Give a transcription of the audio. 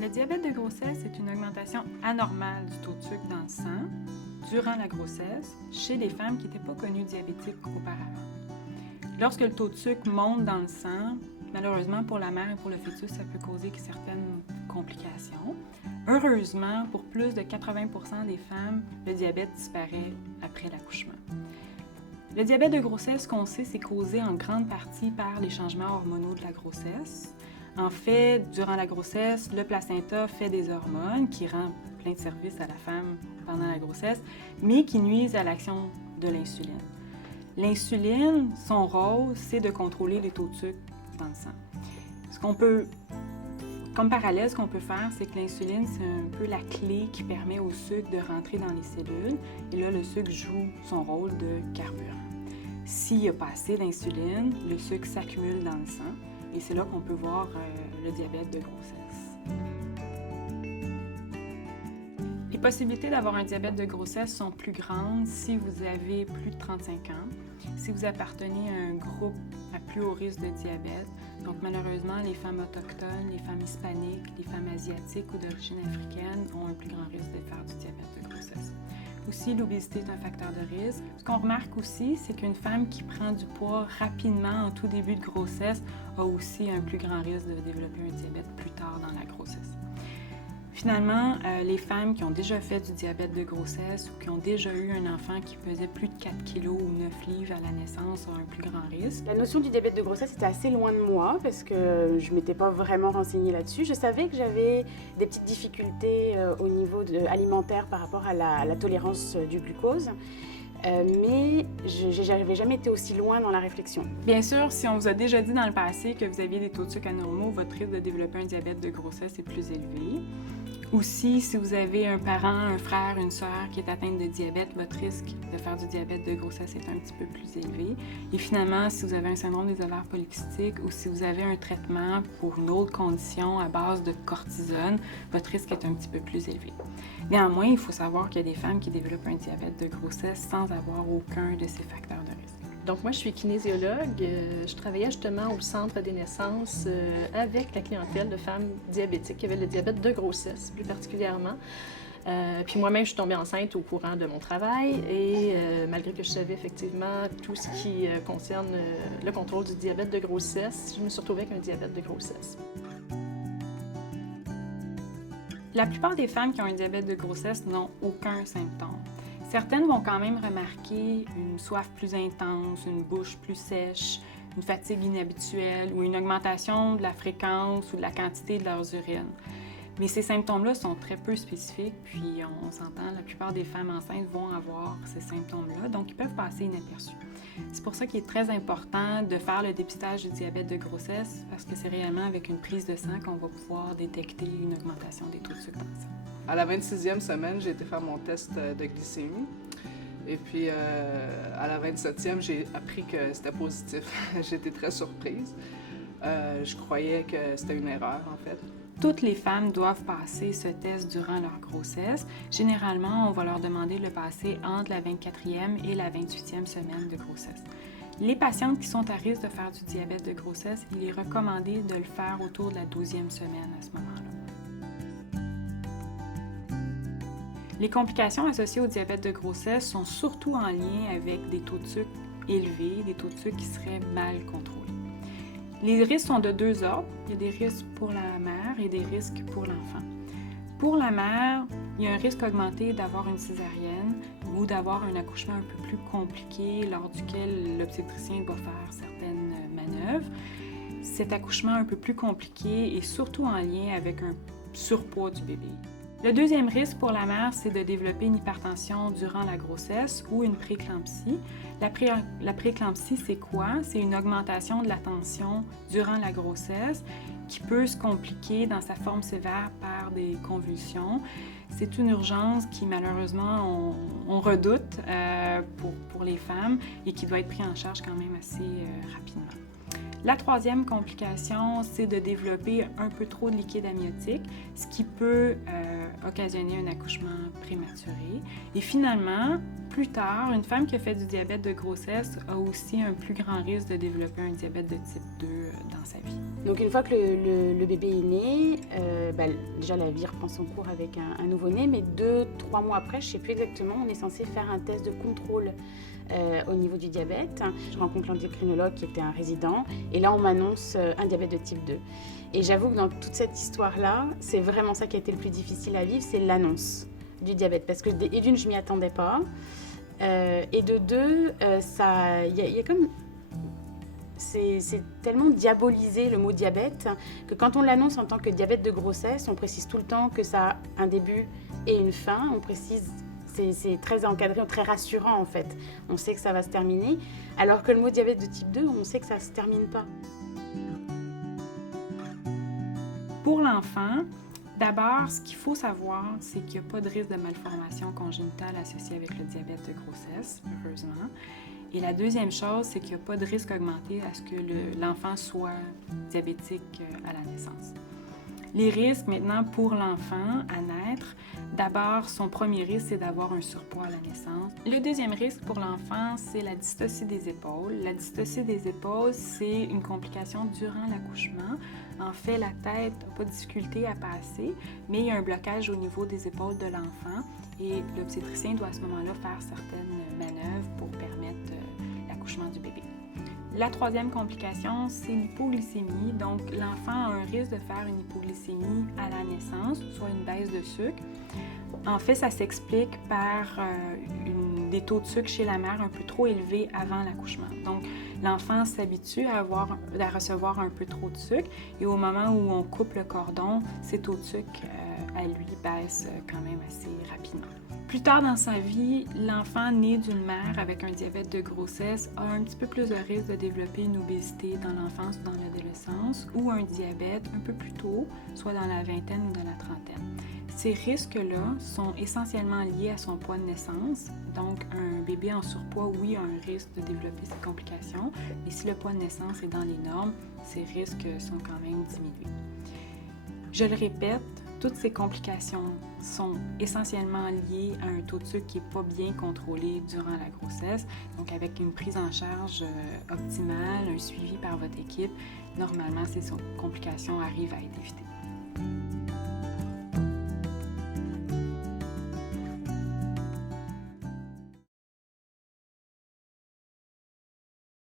Le diabète de grossesse est une augmentation anormale du taux de sucre dans le sang durant la grossesse chez les femmes qui n'étaient pas connues diabétiques auparavant. Lorsque le taux de sucre monte dans le sang, malheureusement pour la mère et pour le fœtus, ça peut causer certaines complications. Heureusement, pour plus de 80% des femmes, le diabète disparaît après l'accouchement. Le diabète de grossesse, qu'on sait, c'est causé en grande partie par les changements hormonaux de la grossesse. En fait, durant la grossesse, le placenta fait des hormones qui rendent plein de services à la femme pendant la grossesse, mais qui nuisent à l'action de l'insuline. L'insuline, son rôle, c'est de contrôler les taux de sucre dans le sang. Comme parallèle, ce qu'on peut faire, c'est que l'insuline, c'est un peu la clé qui permet au sucre de rentrer dans les cellules. Et là, le sucre joue son rôle de carburant. S'il n'y a pas assez d'insuline, le sucre s'accumule dans le sang. Et c'est là qu'on peut voir le diabète de grossesse. Les possibilités d'avoir un diabète de grossesse sont plus grandes si vous avez plus de 35 ans, si vous appartenez à un groupe à plus haut risque de diabète. Donc malheureusement, les femmes autochtones, les femmes hispaniques, les femmes asiatiques ou d'origine africaine ont un plus grand risque de faire du diabète de grossesse. Aussi, l'obésité est un facteur de risque. Ce qu'on remarque aussi, c'est qu'une femme qui prend du poids rapidement en tout début de grossesse a aussi un plus grand risque de développer un diabète plus tard dans la grossesse. Finalement, les femmes qui ont déjà fait du diabète de grossesse ou qui ont déjà eu un enfant qui pesait plus de 4 kg ou 9 livres à la naissance ont un plus grand risque. La notion du diabète de grossesse était assez loin de moi parce que je ne m'étais pas vraiment renseignée là-dessus. Je savais que j'avais des petites difficultés au niveau alimentaire par rapport à la tolérance du glucose. Mais je n'avais jamais été aussi loin dans la réflexion. Bien sûr, si on vous a déjà dit dans le passé que vous aviez des taux de sucre anormaux, votre risque de développer un diabète de grossesse est plus élevé. Aussi, si vous avez un parent, un frère, une sœur qui est atteinte de diabète, votre risque de faire du diabète de grossesse est un petit peu plus élevé. Et finalement, si vous avez un syndrome des ovaires polykystiques ou si vous avez un traitement pour une autre condition à base de cortisone, votre risque est un petit peu plus élevé. Néanmoins, il faut savoir qu'il y a des femmes qui développent un diabète de grossesse sans avoir aucun de ces facteurs de risque. Donc moi, je suis kinésiologue. Je travaillais justement au centre des naissances avec la clientèle de femmes diabétiques qui avaient le diabète de grossesse, plus particulièrement. Puis moi-même, je suis tombée enceinte au courant de mon travail et malgré que je savais effectivement tout ce qui concerne le contrôle du diabète de grossesse, je me suis retrouvée avec un diabète de grossesse. La plupart des femmes qui ont un diabète de grossesse n'ont aucun symptôme. Certaines vont quand même remarquer une soif plus intense, une bouche plus sèche, une fatigue inhabituelle ou une augmentation de la fréquence ou de la quantité de leurs urines. Mais ces symptômes-là sont très peu spécifiques, puis on s'entend, la plupart des femmes enceintes vont avoir ces symptômes-là, donc ils peuvent passer inaperçus. C'est pour ça qu'il est très important de faire le dépistage du diabète de grossesse, parce que c'est réellement avec une prise de sang qu'on va pouvoir détecter une augmentation des taux de sucre dans le sang. À la 26e semaine, j'ai été faire mon test de glycémie. Et puis, à la 27e, j'ai appris que c'était positif. J'ai été très surprise. Je croyais que c'était une erreur, en fait. Toutes les femmes doivent passer ce test durant leur grossesse. Généralement, on va leur demander de le passer entre la 24e et la 28e semaine de grossesse. Les patientes qui sont à risque de faire du diabète de grossesse, il est recommandé de le faire autour de la 12e semaine à ce moment-là. Les complications associées au diabète de grossesse sont surtout en lien avec des taux de sucre élevés, des taux de sucre qui seraient mal contrôlés. Les risques sont de deux ordres. Il y a des risques pour la mère et des risques pour l'enfant. Pour la mère, il y a un risque augmenté d'avoir une césarienne ou d'avoir un accouchement un peu plus compliqué lors duquel l'obstétricien doit faire certaines manœuvres. Cet accouchement un peu plus compliqué est surtout en lien avec un surpoids du bébé. Le deuxième risque pour la mère, c'est de développer une hypertension durant la grossesse ou une prééclampsie. La prééclampsie, c'est quoi? C'est une augmentation de la tension durant la grossesse qui peut se compliquer dans sa forme sévère par des convulsions. C'est une urgence qui, malheureusement, on redoute pour les femmes et qui doit être prise en charge quand même assez rapidement. La troisième complication, c'est de développer un peu trop de liquide amniotique, ce qui peut occasionner un accouchement prématuré. Et finalement, Plus tard, une femme qui a fait du diabète de grossesse a aussi un plus grand risque de développer un diabète de type 2 dans sa vie. Donc une fois que le bébé est né, déjà la vie reprend son cours avec un nouveau-né, mais 2-3 mois après, je ne sais plus exactement, on est censé faire un test de contrôle au niveau du diabète. Je rencontre l'endocrinologue qui était un résident et là on m'annonce un diabète de type 2. Et j'avoue que dans toute cette histoire-là, c'est vraiment ça qui a été le plus difficile à vivre, c'est l'annonce du diabète. Parce que d'une, je ne m'y attendais pas. Et de deux, il y a comme... C'est tellement diabolisé le mot diabète que quand on l'annonce en tant que diabète de grossesse, on précise tout le temps que ça a un début et une fin. On précise, c'est très encadré, très rassurant en fait. On sait que ça va se terminer. Alors que le mot diabète de type 2, on sait que ça ne se termine pas. Pour l'enfant, d'abord, ce qu'il faut savoir, c'est qu'il n'y a pas de risque de malformation congénitale associée avec le diabète de grossesse, heureusement. Et la deuxième chose, c'est qu'il n'y a pas de risque augmenté à ce que l'enfant soit diabétique à la naissance. Les risques maintenant pour l'enfant à naître, d'abord, son premier risque, c'est d'avoir un surpoids à la naissance. Le deuxième risque pour l'enfant, c'est la dystocie des épaules. La dystocie des épaules, c'est une complication durant l'accouchement. En fait, la tête n'a pas de difficulté à passer, mais il y a un blocage au niveau des épaules de l'enfant et l'obstétricien doit à ce moment-là faire certaines manœuvres pour permettre l'accouchement du bébé. La troisième complication, c'est l'hypoglycémie. Donc, l'enfant a un risque de faire une hypoglycémie à la naissance, soit une baisse de sucre. En fait, ça s'explique par des taux de sucre chez la mère un peu trop élevés avant l'accouchement. Donc, l'enfant s'habitue à recevoir un peu trop de sucre et au moment où on coupe le cordon, ces taux de sucre à lui baissent quand même assez rapidement. Plus tard dans sa vie, l'enfant né d'une mère avec un diabète de grossesse a un petit peu plus de risque de développer une obésité dans l'enfance ou dans l'adolescence ou un diabète un peu plus tôt, soit dans la vingtaine ou dans la trentaine. Ces risques-là sont essentiellement liés à son poids de naissance. Donc, un bébé en surpoids, oui, a un risque de développer ces complications. Et si le poids de naissance est dans les normes, ces risques sont quand même diminués. Je le répète, toutes ces complications sont essentiellement liées à un taux de sucre qui n'est pas bien contrôlé durant la grossesse. Donc, avec une prise en charge optimale, un suivi par votre équipe, normalement, ces complications arrivent à être évitées.